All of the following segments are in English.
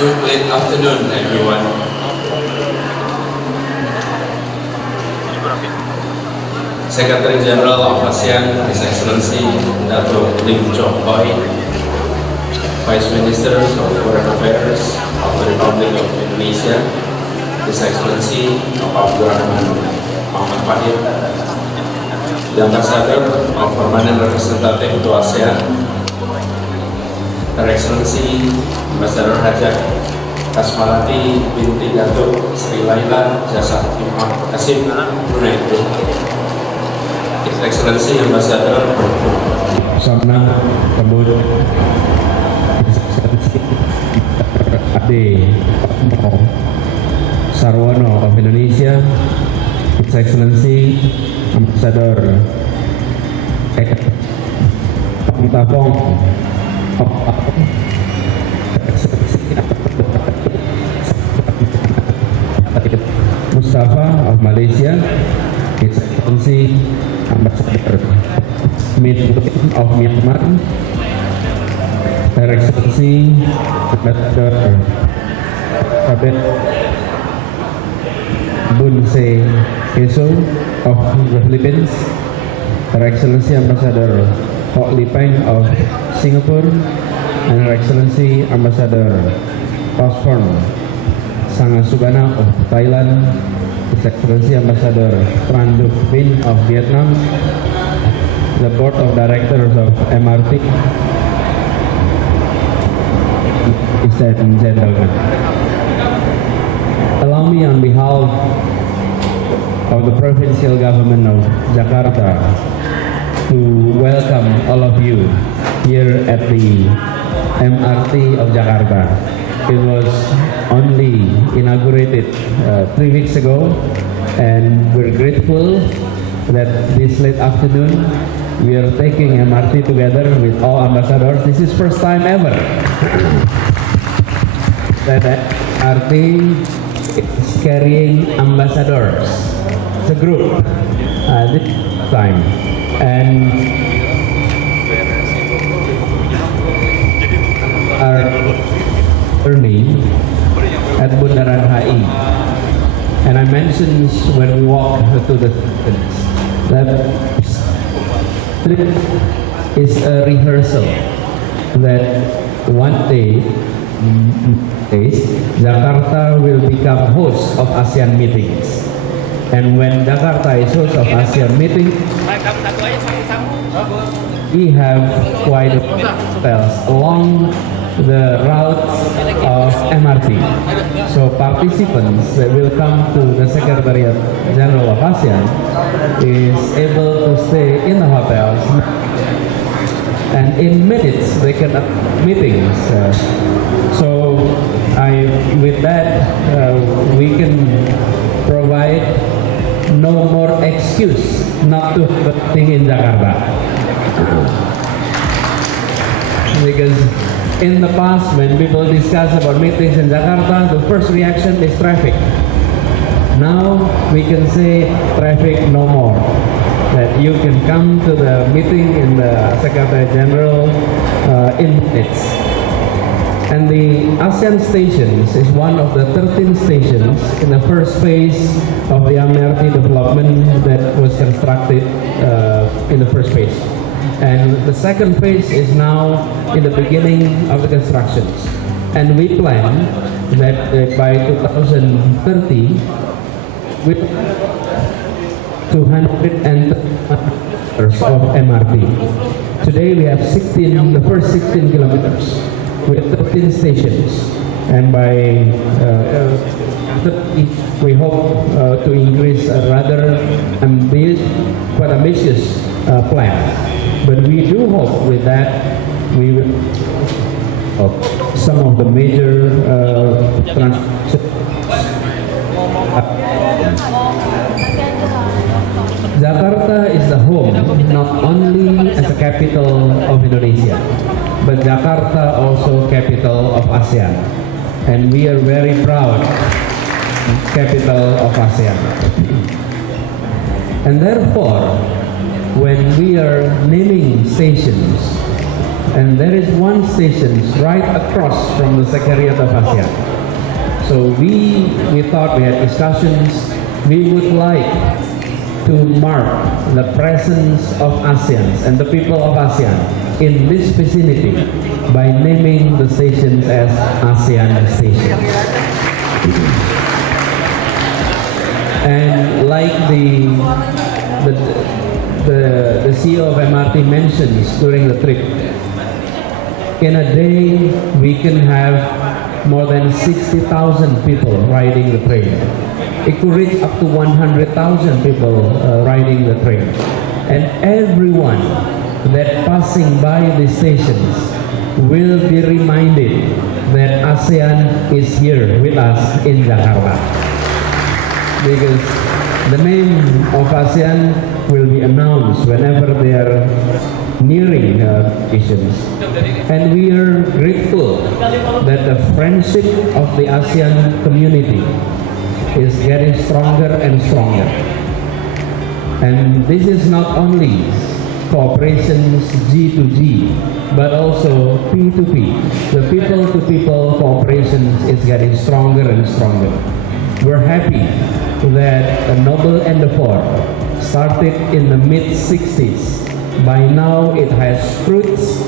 Good afternoon, everyone. Secretary General of ASEAN, His Excellency Dato' Lim Chok Hoi, Vice Ministers of Foreign Affairs of the Republic of Indonesia, His Excellency Abdurrahman Muhammad Fahid, the Ambassador of Permanent Representative to ASEAN, Her Excellency Ambassador Hajat Kasmalati binti Datuk Sri Laila Jasa Kasim Brunei, His Excellency Ambassador Samna Tembur Ade Sarwono of Indonesia, His Excellency Ambassador Tapong Mustafa of Malaysia, His Excellency Ambassador Min of Myanmar, Her Excellency Ambassador Kabet Bunse Keso of the Philippines, Her Excellency Ambassador Ho Li Peng of Singapore, and Her Excellency Ambassador Pasphorn Sangasubana of Thailand, His Excellency Ambassador Tran Duc Vinh of Vietnam, the Board of Directors of MRT, ladies and gentlemen. Allow me on behalf of the Provincial Government of Jakarta to welcome all of you here at the MRT of Jakarta. It was only inaugurated 3 weeks ago, and we're grateful that this late afternoon we are taking MRT together with all ambassadors. This is first time ever that MRT is carrying ambassadors. It's a group this time, and our journey at Bundaran HI. And I mentioned when we walk to the that trip is a rehearsal, that one day Jakarta will become host of ASEAN meetings. And when Jakarta is host of ASEAN meeting, we have quite a few hotels along the route of MRT. So participants that will come to the Secretariat General of ASEAN is able to stay in the hotels, and in minutes they can attend meetings. So with that we can provide no more excuse not to have a meeting in Jakarta. Because in the past, when people discuss about meetings in Jakarta, the first reaction is traffic. Now we can say traffic no more. That you can come to the meeting in the Secretary General in minutes. And the ASEAN stations is one of the 13 stations in the first phase of the MRT development that was constructed in the first phase. And the second phase is now in the beginning of the constructions. And we plan that by 2030, with 230 of MRT. Today we have the first 16 kilometers with 13 stations. And by 30, we hope to increase a rather quite ambitious plan. But we do hope with that we will some of the major Jakarta is the home not only as a capital of Indonesia, but Jakarta also capital of ASEAN. And we are very proud capital of ASEAN. And therefore, when we are naming stations, And there is one station right across from the Secretariat of ASEAN. So we thought, we had discussions, we would like to mark the presence of ASEAN and the people of ASEAN in this vicinity by naming the stations as ASEAN stations. And like the CEO of MRT mentions during the trip, in a day we can have more than 60,000 people riding the train. It could reach up to 100,000 people riding the train. And everyone that passing by these stations will be reminded that ASEAN is here with us in Jakarta. Because the name of ASEAN will be announced whenever they are nearing occasions. And we are grateful that the friendship of the ASEAN community is getting stronger and stronger. And this is not only cooperations G to G, but also P to P. The people-to-people cooperations is getting stronger and stronger. We're happy that a noble endeavor started in the mid-60s. By now it has fruits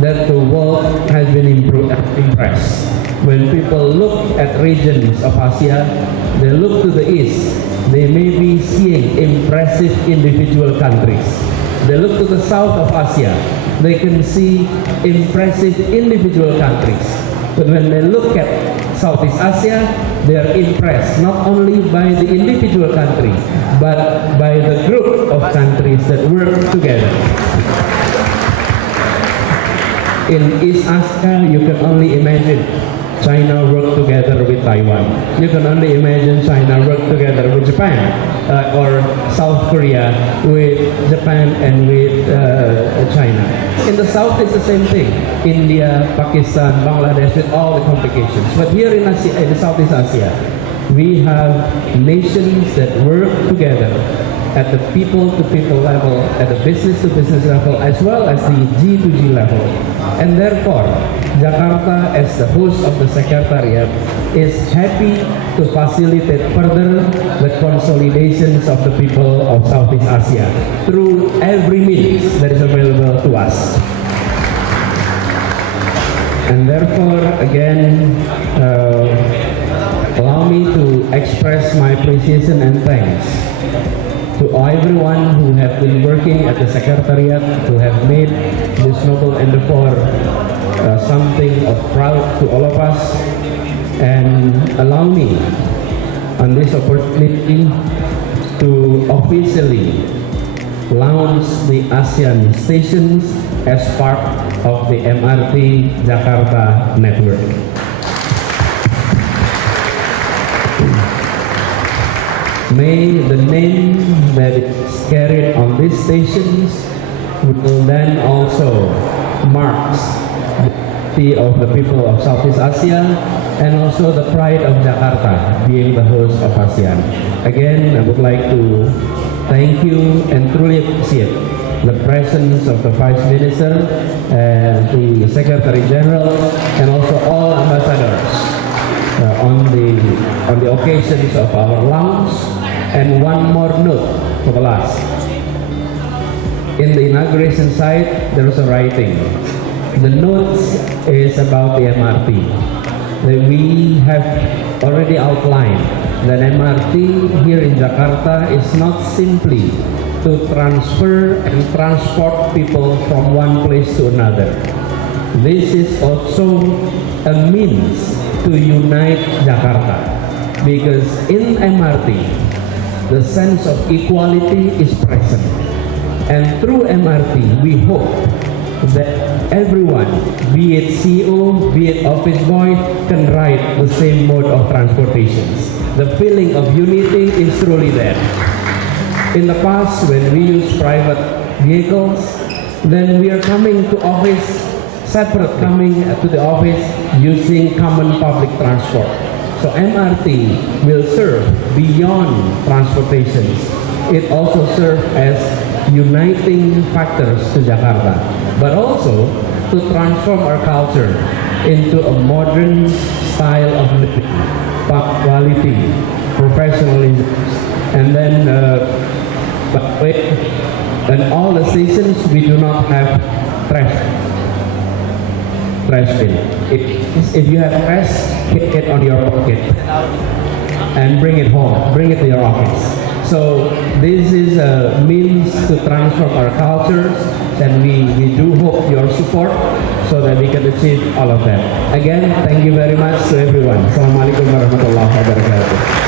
that the world has been impressed. When people look at regions of Asia, they look to the east, they may be seeing impressive individual countries. They look to the south of Asia, they can see impressive individual countries. But when they look at Southeast Asia, they are impressed not only by the individual country, but by the group of countries that work together. In East Asia, you can only imagine China work together with Taiwan. You can only imagine China work together with Japan, or South Korea with Japan and with China. In the South, it's the same thing. India, Pakistan, Bangladesh, with all the complications. But here in Asia, in Southeast Asia, we have nations that work together at the people-to-people level, at the business-to-business level, as well as the G-to-G level. And therefore, Jakarta, as the host of the Secretariat, is happy to facilitate further the consolidations of the people of Southeast Asia through every means that is available to us. And therefore, again, allow me to express my appreciation and thanks to everyone who have been working at the Secretariat, who have made this noble endeavor something of proud to all of us. And allow me on this opportunity to officially launch the ASEAN stations as part of the MRT Jakarta network. May the name that is carried on these stations will then also marks the of the people of Southeast Asia and also the pride of Jakarta being the host of ASEAN. Again, I would like to thank you and truly appreciate the presence of the Vice Minister and the Secretary General and also all ambassadors on the occasions of our launch. And one more note for the last. In the inauguration site, there is a writing. The notes is about the MRT. That we have already outlined that MRT here in Jakarta is not simply to transfer and transport people from one place to another. This is also a means to unite Jakarta. Because in MRT, the sense of equality is present. And through MRT, we hope that everyone, be it CEO, be it office boy, can ride the same mode of transportation. The feeling of unity is truly there. In the past, when we use private vehicles, then we are coming to office separate, coming to the office using common public transport. So MRT will serve beyond transportation. It also serves as uniting factors to Jakarta. But also, to transform our culture into a modern style of living, punctuality, professionalism, and then in all the stations we do not have trash bin. If you have trash, keep it on your pocket and bring it home, bring it to your office. So this is a means to transform our cultures, and we do hope your support so that we can achieve all of that. Again, thank you very much to everyone. Assalamualaikum warahmatullahi wabarakatuh.